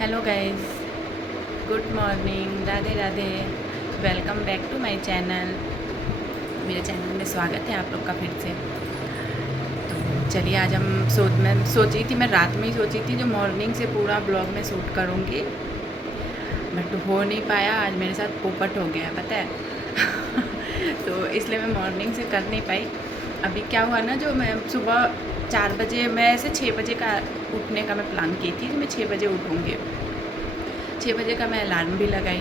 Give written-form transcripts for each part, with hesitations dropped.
Hello guys, good morning, Radhe Radhe. Welcome back to my channel. मेरे channel में स्वागत है आप लोग का फिर से। तो चलिए आज हम मैं सोची थी, मैं रात में ही सोची थी जो मॉर्निंग से पूरा ब्लॉग में शूट करूँगी, बट हो नहीं पाया। आज मेरे साथ पोपट हो गया, पता है। तो इसलिए मैं मॉर्निंग से कर नहीं पाई। अभी क्या हुआ ना, जो मैं सुबह 4 बजे, मैं ऐसे 6 बजे का उठने का मैं प्लान की थी कि मैं 6 बजे उठूँगी। 6 बजे का मैं अलार्म भी लगाई,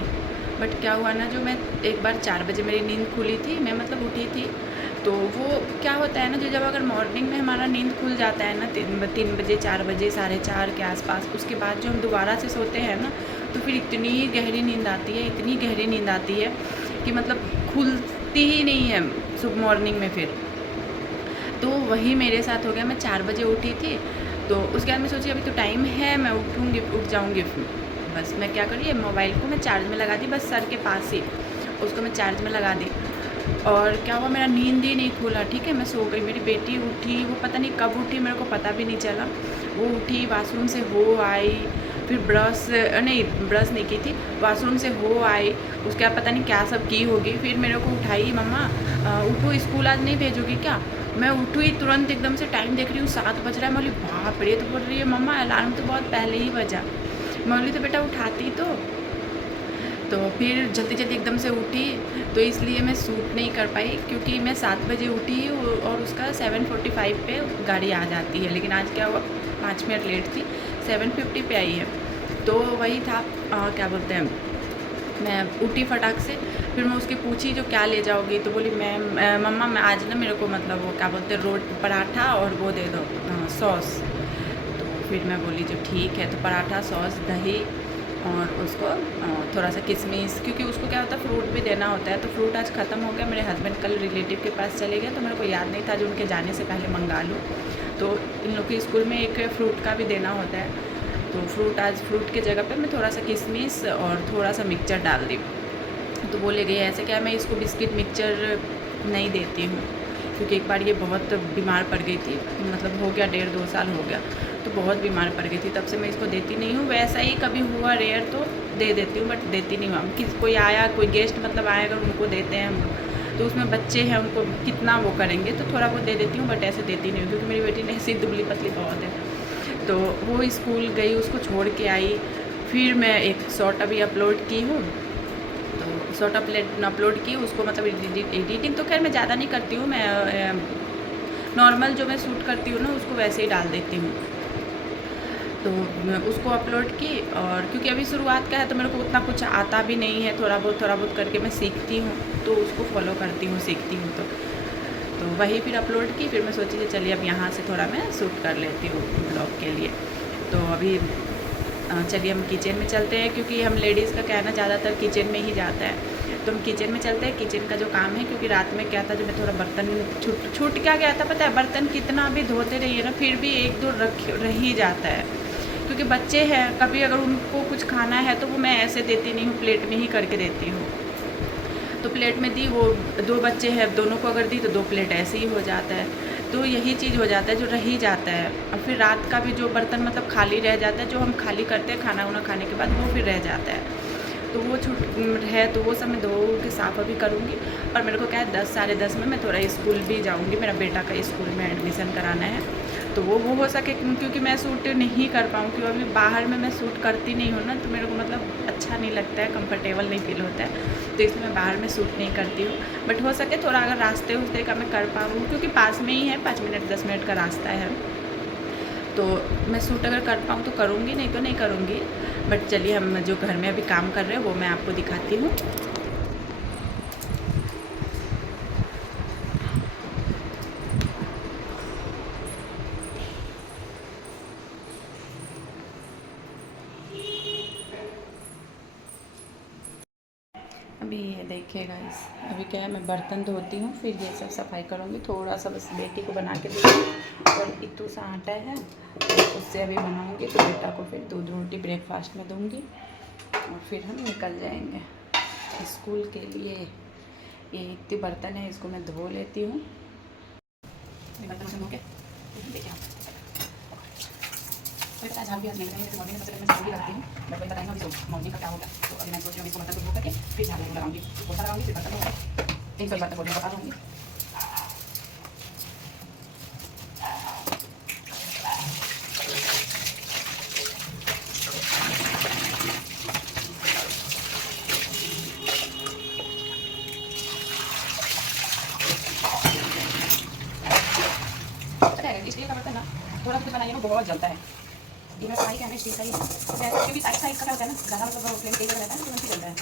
बट क्या हुआ ना, जो मैं एक बार 4 बजे मेरी नींद खुली थी, मैं मतलब उठी थी। तो वो क्या होता है ना, जो जब अगर मॉर्निंग में हमारा नींद खुल जाता है ना 3 बजे 4 बजे 4:30 के आसपास, उसके बाद जो हम दोबारा से सोते हैं ना, तो फिर इतनी गहरी नींद आती है, इतनी गहरी नींद आती है कि मतलब खुलती ही नहीं है सुबह मॉर्निंग में फिर। तो वही मेरे साथ हो गया। मैं 4 बजे उठी थी, तो उसके बाद मैं सोची अभी तो टाइम है, मैं उठ जाऊँगी। बस मैं क्या करी, मोबाइल को मैं चार्ज में लगा दी, बस सर के पास ही उसको मैं चार्ज में लगा दी। और क्या हुआ, मेरा नींद ही नहीं खुला। ठीक है, मैं सो गई। मेरी बेटी उठी, वो पता नहीं कब उठी, मेरे को पता भी नहीं चला। वो उठी, वाशरूम से हो आई, फिर ब्रश नहीं की थी, वाशरूम से हो आई। उसके बाद पता नहीं क्या सब की होगी, फिर मेरे को उठाई, मम्मा उठो, स्कूल आज नहीं भेजोगी क्या। मैं उठी तुरंत, एकदम से टाइम देख रही हूँ 7 बज रहा है। मैं बोली बाप रे। तो बोल रही है मम्मा अलार्म तो बहुत पहले ही बजा। मैं बोली तो बेटा उठाती तो फिर जल्दी जल्दी एकदम से उठी, तो इसलिए मैं शूट नहीं कर पाई, क्योंकि मैं 7 बजे उठी और उसका 7:45 पे गाड़ी आ जाती है। लेकिन आज क्या हुआ, 5 मिनट लेट थी, 7:50 पे आई है। तो वही था, क्या बोलते हैं, मैं उठी फटाक से। फिर मैं उसके पूछी जो क्या ले जाओगी, तो बोली मैम मम्मा मैं आज ना मेरे को मतलब वो क्या बोलते हैं पराठा और वो दे दो सॉस। तो फिर मैं बोली जो ठीक है, तो पराठा, सॉस, दही और उसको थोड़ा सा किशमिश, क्योंकि उसको क्या होता है फ्रूट भी देना होता है। तो फ्रूट आज ख़त्म हो गया। मेरे हस्बैंड कल रिलेटिव के पास चले गए, तो मेरे को याद नहीं था जो उनके जाने से पहले मंगा लूँ। तो इन लोग के स्कूल में एक फ्रूट का भी देना होता है, तो फ्रूट के जगह पे मैं थोड़ा सा किशमिश और थोड़ा सा मिक्सचर डाल दी। तो बोले गए ऐसे क्या, मैं इसको बिस्किट मिक्सचर नहीं देती हूँ, क्योंकि एक बार ये बहुत बीमार पड़ गई थी, मतलब हो गया 1.5-2 साल हो गया, तो बहुत बीमार पड़ गई थी, तब से मैं इसको देती नहीं हूँ। वैसा ही कभी हुआ रेयर तो दे देती हूँ, बट देती नहीं हूँ। हम कोई आया, कोई गेस्ट मतलब आएगा, उनको देते हैं हम, तो उसमें बच्चे हैं, उनको कितना वो करेंगे, तो थोड़ा बहुत दे देती हूँ, बट ऐसे देती नहीं हूँ, क्योंकि मेरी बेटी ने ऐसी दुबली पतली बहुत है। तो वो स्कूल गई, उसको छोड़ के आई, फिर मैं एक शॉर्ट अभी अपलोड की हूँ। तो शॉर्ट अपलोड की, उसको मतलब एडिटिंग तो खैर मैं ज़्यादा नहीं करती हूँ, मैं नॉर्मल जो मैं शूट करती हूँ ना उसको वैसे ही डाल देती हूँ। तो मैं उसको अपलोड की, और क्योंकि अभी शुरुआत का है तो मेरे को उतना कुछ आता भी नहीं है, थोड़ा बहुत करके मैं सीखती हूँ, तो उसको फॉलो करती हूँ, सीखती हूँ। तो वही फिर अपलोड की, फिर मैं सोची कि चलिए अब यहाँ से थोड़ा मैं शूट कर लेती हूँ ब्लॉग के लिए। तो अभी चलिए हम किचन में चलते हैं, क्योंकि हम लेडीज़ का कहना ज़्यादातर किचन में ही जाता है। तो हम किचन में चलते हैं, किचन का जो काम है, क्योंकि रात में क्या था, जो मैं थोड़ा बर्तन छूट क्या गया था, पता है, बर्तन कितना भी धोते रहिए ना, फिर भी 1-2 रह ही जाता है, क्योंकि बच्चे हैं, कभी अगर उनको कुछ खाना है तो वो मैं ऐसे देती नहीं हूँ, प्लेट में ही करके देती हूँ। तो प्लेट में दी, वो 2 बच्चे हैं, दोनों को अगर दी तो 2 प्लेट ऐसे ही हो जाता है। तो यही चीज़ हो जाता है, जो रह ही जाता है। और फिर रात का भी जो बर्तन मतलब खाली रह जाता है, जो हम खाली करते हैं खाना वाना खाने के बाद, वो फिर रह जाता है। तो वो है, तो वो सब मैं धो के साफ़ अभी करूँगी। और मेरे को क्या है, 10 साढ़े 10 में मैं थोड़ा स्कूल भी जाऊँगी, मेरा बेटा का स्कूल में एडमिशन कराना है। तो वो हो सके, क्योंकि मैं शूट नहीं कर पाऊँ, क्योंकि अभी बाहर में मैं शूट करती नहीं हूँ ना, तो मेरे को मतलब अच्छा नहीं लगता है, कंफर्टेबल नहीं फील होता है, तो इसलिए मैं बाहर में शूट नहीं करती हूँ। बट हो सके थोड़ा अगर रास्ते उस्ते का मैं कर पाऊँ, क्योंकि पास में ही है, 5 मिनट 10 मिनट का रास्ता है, तो मैं शूट अगर कर पाऊँ तो करूँगी, नहीं तो नहीं करूँगी। बट चलिए हम जो घर में अभी काम कर रहे हैं वो मैं आपको दिखाती हूँ। अभी ये देखिए गाइस, अभी क्या है, मैं बर्तन धोती हूँ, फिर ये सब सफाई करूँगी। थोड़ा सा बस बेटी को बना के दूँगी, और इतू सा आटा है, तो उससे अभी बनाऊँगी, तो बेटा को फिर दूध रोटी ब्रेकफास्ट में दूँगी, और फिर हम निकल जाएंगे स्कूल के लिए। ये इतने बर्तन है, इसको मैं धो लेती हूँ। बर्तन धो के देखिए तो पता है झाड़ भी आज नहीं लगाएंगे, तो मॉर्निंग में सबसे पहले मैं झाड़ भी लगाती हूँ, बट वही बताएंगे अभी तो मॉर्निंग का क्या होगा। तो अभी मैं सोच रही हूँ इसको बर्तन को धो करके फिर झाड़ लगाऊंगी, पोछा लगाऊंगी, फिर बर्तन धोऊंगी, एक सौ बर्तन को बता दूँगी। स्टील का बर्तन ना थोड़ा सा बनाइए ना बहुत जलता है। ये मेरा कढ़ाई का है, स्टील का ही है, क्योंकि साइड साइड का क्या होता है ना, ज़्यादा मतलब फ्लेम तेज रहता है तो नहीं जलता है।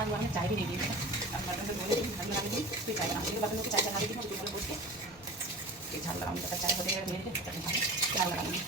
आज मैंने चाय भी नहीं दी है, अब बर्तन से धो लेती हूँ, झाड़ू लगा लेती हूँ, फिर चाय बनाऊँगी। बर्तन को चाय चढ़ा देती हूँ, दूध पोछ के फिर झाड़ू लगाऊंगी। तब तक चाय होते रहेगा धीरे धीरे, तब झाड़ू लगाऊंगी।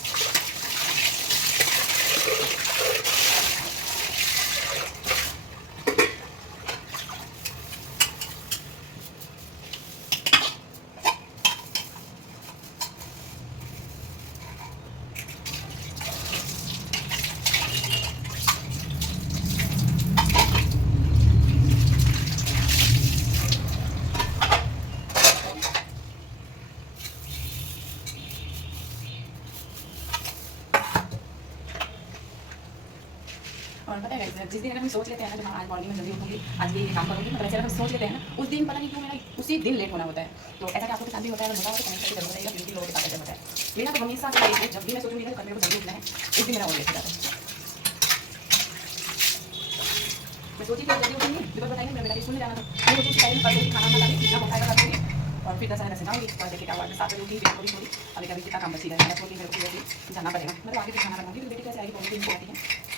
और पता है जिस दिन अगर हम सोच लेते हैं ना कि हाँ आज मॉर्निंग में जल्दी उठूंगी, आज ये काम करूँगी, मतलब ऐसे अगर हम सोच लेते हैं ना, उस दिन पता नहीं क्यों मेरा उसी दिन लेट होना होता है। तो ऐसा क्या आपके साथ भी होता है? अगर होता हो तो कमेंट करके जरूर बताइएगा, बिल्कुल लोगों के साथ ऐसा होता है। मेरा तो हमेशा जब भी मैं सोचूंगी ना कल मेरे को जल्दी उठना है, उस दिन मेरा और लेट हो जाता है। मैं सोची कि जल्दी उठूंगी, बिकॉज बताइए मेरा बेटा स्कूल में जाना था, मैं सोची उस टाइम पर खाना बना के कितना होता है कर दूँगी और फिर 10 से जाऊँगी। और देखिए क्या हुआ, 7 बजे उठी, फिर थोड़ी अभी कभी कितना काम बची है, मैं छोटी मेरे को जाना पड़ेगा, मतलब आगे भी खाना बनाऊँगी। तो बेटी कैसे आएगी, बहुत दिन आती है।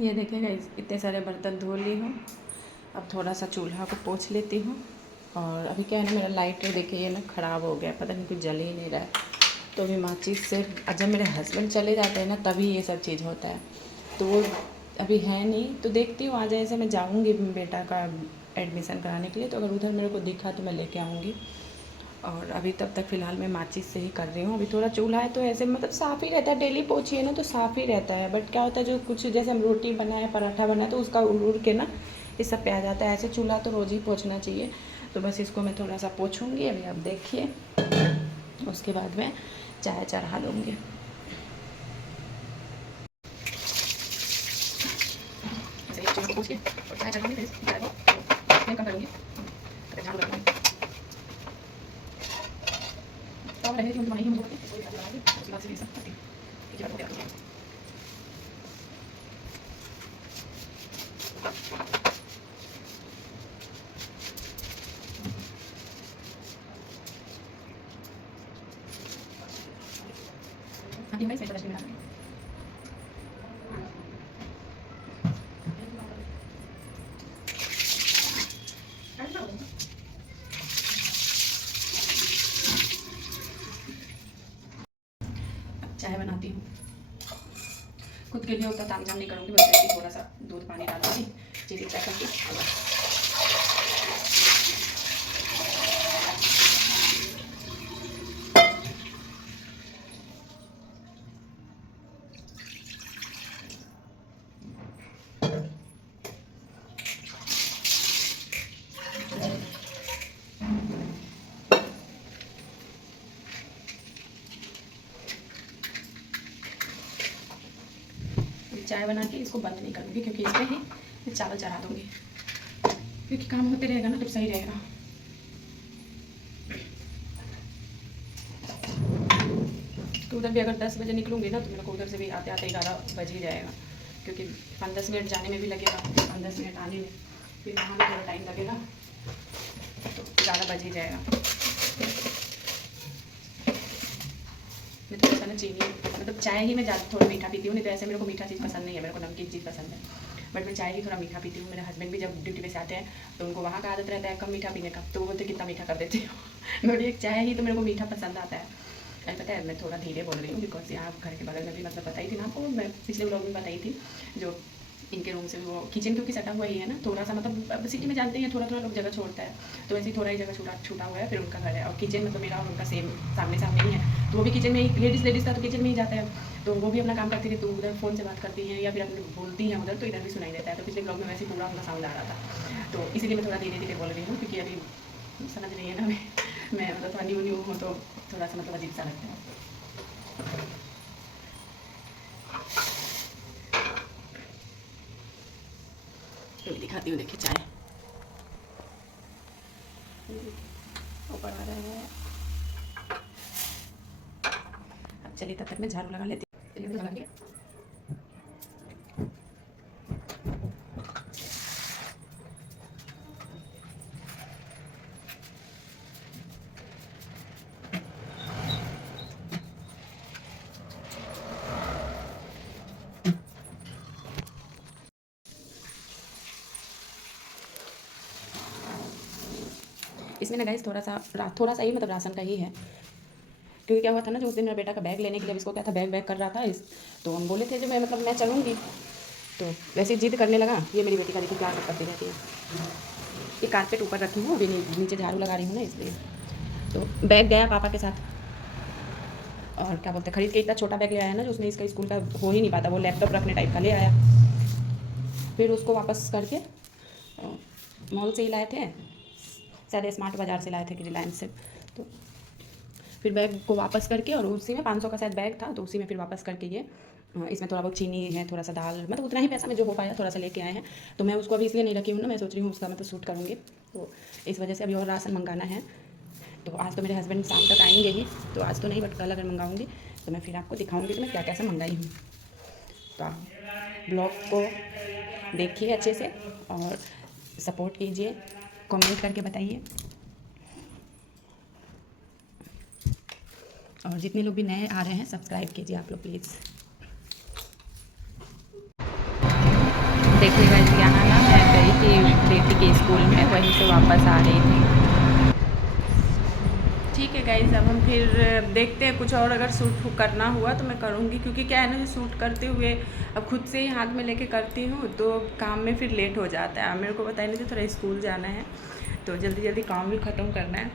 ये देखिए गाइस, इतने सारे बर्तन धो ली हूँ। अब थोड़ा सा चूल्हा को पोंछ लेती हूँ। और अभी क्या है ना, मेरा लाइटर देखिए ये ना ख़राब हो गया, पता नहीं कुछ जल ही नहीं रहा है। तो अभी माचिस से जब मेरे हस्बैंड चले जाते हैं ना तभी ये सब चीज़ होता है। तो वो अभी है नहीं, तो देखती हूँ आज ऐसे मैं जाऊँगी बेटा का एडमिशन कराने के लिए, तो अगर उधर मेरे को दिखा तो मैं लेके आऊँगी। और अभी तब तक फ़िलहाल मैं माचिस से ही कर रही हूँ। अभी थोड़ा चूल्हा है तो ऐसे मतलब साफ़ ही रहता है, डेली पोछिए ना तो साफ़ ही रहता है। बट क्या होता है, जो कुछ जैसे हम रोटी बनाए, पराठा बनाए, तो उसका उड़ के ना इस सब पे आ जाता है। ऐसे चूल्हा तो रोज़ ही पोछना चाहिए। तो बस इसको मैं थोड़ा सा पोछूँगी अभी, आप देखिए। उसके बाद में चाय चढ़ा दूँगी। चाय चढ़ाऊँगी, फिर कम करूँगी, झाड़ू लगाऊँगी। तो रहे थे वहीं हम लोग उसके बाद से ये सब करती हूँ। दिखाती हूँ इसमें डस्टबिन में चाय बनाती हूँ। खुद के लिए उतना तामझाम नहीं करूँगी, बस ऐसे ही थोड़ा सा दूध पानी डाल दूँगी, चीनी चेक करके। चाय बना के इसको बंद नहीं करूँगी, क्योंकि इसमें ही चावल चढ़ा दूँगी, क्योंकि काम होते रहेगा ना तो सही रहेगा। तो उधर भी अगर 10 बजे निकलूँगी ना तो मेरे को उधर से भी आते आते 11 बज ही जाएगा, क्योंकि 5-10 मिनट जाने में भी लगेगा, 5-10 मिनट आने में, फिर वहाँ में थोड़ा टाइम लगेगा, तो 11 बज ही जाएगा। मैं थोड़ा सा ना चीनी, मतलब चाय ही मैं ज़्यादा थोड़ा मीठा पीती हूँ, नहीं तो ऐसे मेरे को मीठा चीज़ पसंद नहीं है, मेरे को नमकीन चीज़ पसंद है, बट मैं चाय ही थोड़ा मीठा पीती हूँ। मेरे हस्बैंड भी जब ड्यूटी पे से आते हैं तो उनको वहाँ का आदत रहता है कम मीठा पीने का, तो वो बोलते कितना मीठा कर देती हूँ। मेरी एक चाय ही तो मेरे को मीठा पसंद आता है। पता है मैं थोड़ा धीरे बोल रही हूँ, बिकॉज यहाँ घर के बगल में भी मतलब बताई थी ना आपको, मैं पिछले व्लॉग में बताई थी, जो इनके रूम से वो किचन क्योंकि सटा हुआ ही है ना, थोड़ा सा मतलब अब सिटी में जानते हैं थोड़ा थोड़ा लोग जगह छोड़ता है, तो वैसे ही थोड़ा ही जगह छूटा हुआ है, फिर उनका घर है। और किचन मतलब मेरा और उनका सेम सामने सामने ही है, तो वो भी किचन में ही, लेडीज़ था तो किचन में ही जाता है, तो वो भी अपना काम करती थी, तो उधर फ़ोन से बात करती हैं या फिर अपने बोलती हैं उधर, तो इधर भी सुनाई देता है। तो पिछले ब्लॉग में वैसे पूरा अपना साउंड आ रहा था, तो इसीलिए मैं थोड़ा धीरे धीरे बोल रही हूँ, क्योंकि अभी समझ रही है ना मैं मतलब थोड़ा न्यू हूँ, तो थोड़ा सा मतलब अजीब सा लगता है। तो दिखाती हूँ, देखिए चाय ऊपर आ रहा है। अब चलिए तब तक मैं झाड़ू लगा लेती हूँ। चलिए लगा लिया। इसमें ना गाइस थोड़ा सा ही मतलब राशन का ही है, क्योंकि क्या हुआ था ना, जो उस दिन मेरे बेटा का बैग लेने के लिए इसको क्या था, बैग कर रहा था तो हम बोले थे जो मैं मतलब मैं चलूँगी, तो वैसे जिद करने लगा। ये मेरी बेटी का देखिए क्या करती रहती है, ये कारपेट ऊपर रखी हूँ, अभी नीचे झाड़ू लगा रही हूँ ना इसलिए। तो बैग गया पापा के साथ, और क्या बोलते हैं, खरीद के इतना छोटा बैग ले आया ना, जो उसमें इसका स्कूल का हो ही नहीं पाता, वो लैपटॉप रखने टाइप का ले आया। फिर उसको वापस करके मॉल से ही लाए थे, शायद स्मार्ट बाज़ार से लाए थे कि रिलायंस से। तो फिर बैग को वापस करके, और उसी में 500 का शायद बैग था, तो उसी में फिर वापस करके ये इसमें थोड़ा बहुत चीनी है, थोड़ा सा दाल, मतलब उतना ही पैसा में जो हो पाया थोड़ा सा लेके आए हैं। तो मैं उसको अभी इसलिए नहीं रखी हूँ ना, मैं सोच रही हूँ उसका मतलब सूट करूँगी, तो इस वजह से अभी और राशन मंगाना है। तो आज तो मेरे हस्बैंड शाम तक आएंगे ही, तो आज तो नहीं, बट कल अगर मंगाऊँगी तो मैं फिर आपको दिखाऊँगी कि मैं क्या कैसे मंगाई हूँ। तो आप ब्लॉग को देखिए अच्छे से और सपोर्ट कीजिए, कमेंट करके बताइए, और जितने लोग भी नए आ रहे हैं सब्सक्राइब कीजिए आप लोग प्लीज़। देखिएगा यहाँ ना मैं गई थी बेटी के स्कूल में, वहीं से वापस आ रही थी। ठीक है गाइस, अब हम फिर देखते हैं, कुछ और अगर सूट करना हुआ तो मैं करूँगी, क्योंकि क्या है ना, सूट करते हुए अब खुद से ही हाथ में लेके करती हूँ तो काम में फिर लेट हो जाता है। मेरे को बताया नहीं था, थोड़ा स्कूल जाना है, तो जल्दी जल्दी काम भी ख़त्म करना है,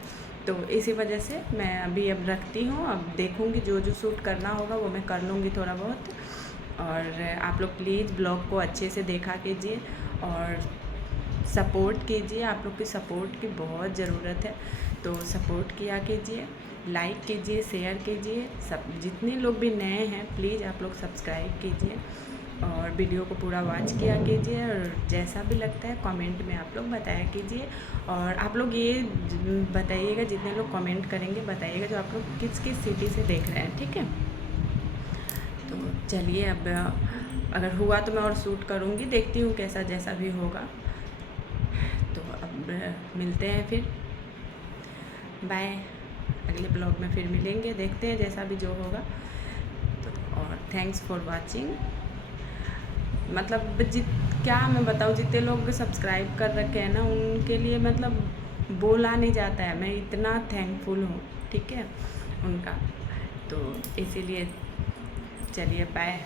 तो इसी वजह से मैं अभी अब रखती हूँ। अब देखूँगी जो सूट करना होगा वो मैं कर लूँगी थोड़ा बहुत। और आप लोग प्लीज़ ब्लॉग को अच्छे से देखा कीजिए और सपोर्ट कीजिए, आप लोग की सपोर्ट की बहुत ज़रूरत है, तो सपोर्ट किया कीजिए, लाइक कीजिए, शेयर कीजिए। सब जितने लोग भी नए हैं प्लीज़ आप लोग सब्सक्राइब कीजिए और वीडियो को पूरा वॉच किया कीजिए, और जैसा भी लगता है कमेंट में आप लोग बताया कीजिए। और आप लोग ये बताइएगा, जितने लोग कमेंट करेंगे बताइएगा जो आप लोग किस किस सिटी से देख रहे हैं, ठीक है। तो चलिए, अब अगर हुआ तो मैं और शूट करूँगी, देखती हूँ कैसा जैसा भी होगा। तो अब मिलते हैं फिर, बाय। अगले ब्लॉग में फिर मिलेंगे, देखते हैं जैसा भी जो होगा। तो थैंक्स फॉर वाचिंग। मतलब क्या मैं बताऊँ, जितने लोग सब्सक्राइब कर रखे हैं ना उनके लिए मतलब बोला नहीं जाता है, मैं इतना थैंकफुल हूँ, ठीक है, उनका। तो इसीलिए चलिए बाय।